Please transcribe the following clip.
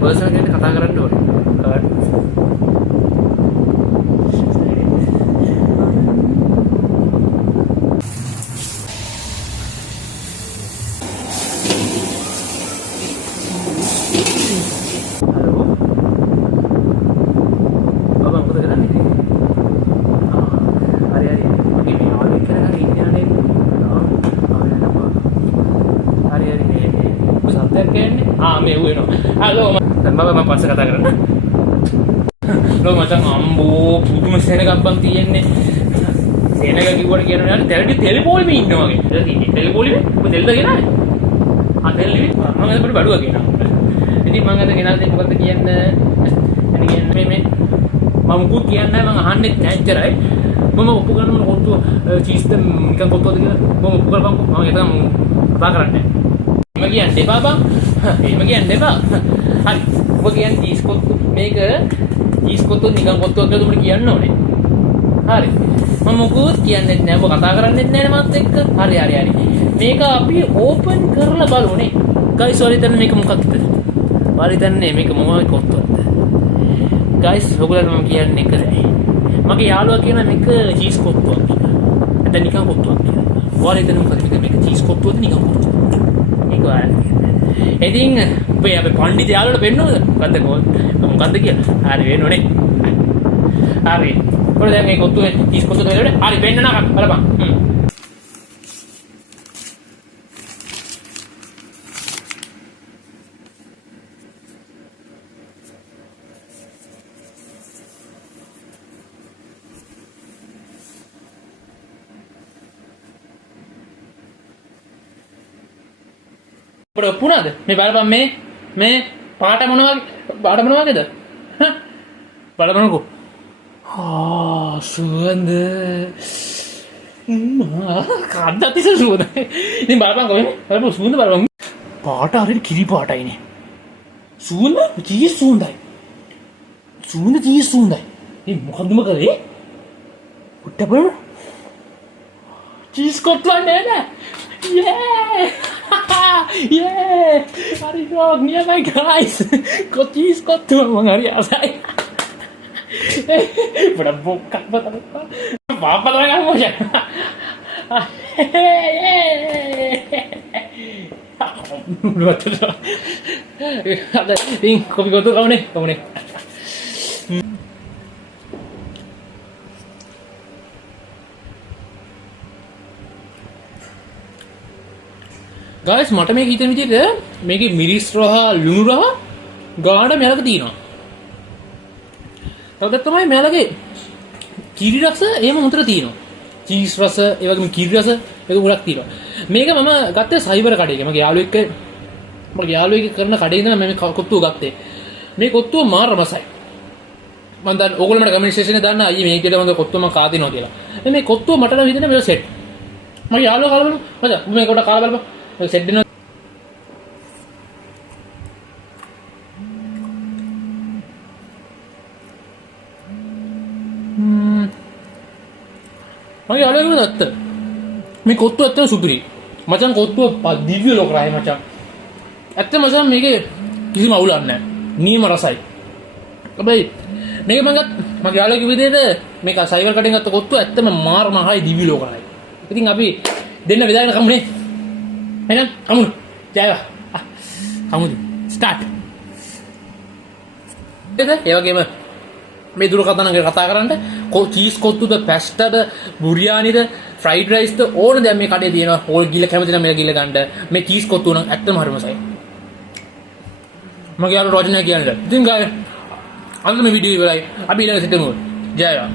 Personal කෙනෙක් කතා කරන්න ඕනේ. මේ වෙනවා. හලෝ මම පස්සේ කතා කරන්න. ලෝ මචං අම්බෝ පුදුම සෙනගක් බං තියෙන්නේ. සෙනග කිව්වට කියනවා නේ තෙල් පොලිමේ ඉන්නවා වගේ. තෙල් පොලිමේ ඔබ තෙල්ද ගෙනාවේ? ආ තෙල් නෙවෙයි. මම අද පොඩි බඩුවක් ගෙනාවා. ඉතින් මම අද ගෙනාලා දෙන්න මොකද්ද කියන්නේ? මේ මම මුකුත් කියන්නේ නැහැ මම අහන්නෙත් නැච්චරයි. මම ඔප්පු කරන මොන කොට්ටුව චීස් ද නිකන් කොට්ටුවද කියලා මම ඔප්පු කරපන්කෝ. මම ඒක තමයි කතා කරන්නේ. මම කියන්නේ එපා බං. එහෙම කියන්න එපා. හරි. ඔබ කියන්නේ චීස් කොත්තු මේක චීස් කොත්තු නිකන් කොත්තුවක් කියලා උඹට කියන්න ඕනේ. හරි. මම මොකුත් කියන්නේ නැහැ. ඔබ කතා කරන්නේත් නැහැ මාත් එක්ක. හරි. මේක අපි ඕපන් කරලා බලමුනේ. ගයිස් ඔයාලා මේක මොකක්ද? ඔයාලා හිතන්නේ මේක මොනවද කොත්තුවක්ද? ගයිස් ඔයගොල්ලෝ මම කියන්නේ කරේ. මගේ යාළුවා කියන මේක චීස් කොත්තුවක් කියලා. නැත්නම් නිකන් කොත්තුවක් කියලා. ඔයාලා හිතන්නේ මොකද මේක චීස් කොත්තුවක්ද නිකන් කොත්තුවක්ද? ඒක ඔයාලා ඉතින් ඔබේ අපේ පණ්ඩිත යාළුවට පෙන්නනවද? මොකද්ද කියලා? හරි වෙනෝනේ. හරි. කොහෙද දැන් මේ කොත්තුවේ 30 කොත්තුව දෙන්නේ? හරි පෙන්නන බලපන්. අපිට ඔප්පුණාද? මේ බලපන් මේ පාට මොන වගේද? බලපන්කෝ. සුවඳ. කද්දත් ඉතින් සුවඳයි. ඉතින් බලපන්කෝ මේ. බලපන් සුවඳ බලපන්. පාට හරියට කිරි පාටයිනේ. සුවඳ චීස් සුවඳයි. සුවඳ චීස් සුවඳයි. මේ මොකද්ද කරේ? උට්ට බලන්න. චීස් කොට්ටුවක් නේද? Yeah! Hari dog, near my guys. Kotis kotu mang hari asai. Pada buka apa? Apa lagi kamu ya? Betul. Ada ting kopi kotu kamu nih. Guys මට මේක හිතෙන විදිහට මේකේ මිරිස් රහ ලුණු රහ ගාඩ මෙලක තියෙනවා. තවද තමයි මෙලගේ කිරි රස එහෙම හොඳට තියෙනවා. චීස් රස ඒ වගේම කිරි රස ඒක ගොඩක් තියෙනවා. මේක මම ගත්තේ සයිබර් කඩේක. මගේ යාළුවෙක් කරන කඩේ ඉඳන් මම කොත්තුව ගත්තේ. මේ කොත්තුව මාර රසයි. මම දැන් ඕගොල්ලෝ මට කමෙන්ට් සෙක්ෂන් එකේ දාන්න අයියේ මේක කියලා මම කොත්තුව මම කා දෙනවා කියලා. මේ කොත්තුව මට නම් හිතෙන්නේ මේක සෙට්. මගේ යාළුවා කාලා බලමු. මචං මේක කොට කාලා බලපන්. सेट दिन मगे अलग दत्त मी कोत्तु अत्ते सुपिरी मचान कोत्तु दिव्य लोक रहा है मचान अत्ते मचान मेगे किसी माउल अन्ना नीम रसाई भाई मेगे मगे अलग विधेयද මේක සයිවර් කටින් ගත්ත කොත්තු ඇත්තම මාර මහයි දිවි ලෝකයි. ඉතින් අපි දෙන්න බෙදාගෙන කමුනේ. එහෙනම් කමුනේ. ජයවා. කමුනේ. ස්ටාර්ට්. ඒ වගේම මේ දුරකථන කතා කරන්න චීස් කොත්තුද පැස්ටාද බුරියානිද ෆ්‍රයිඩ් රයිස්ද ඕන දැන් මේ කඩේ තියෙනවා. ඕල් ගිල කැමති නම් මේක ගිල ගන්න. මේ චීස් කොත්තු නම් ඇත්තම හරිමසයි. මගේ යාළුවා රොජිනා කියන්නේ. ඉතින් ගාය අද මේ වීඩියෝ ඉවරයි. අපි ඊළඟ සෙට් එකේ ජයවා.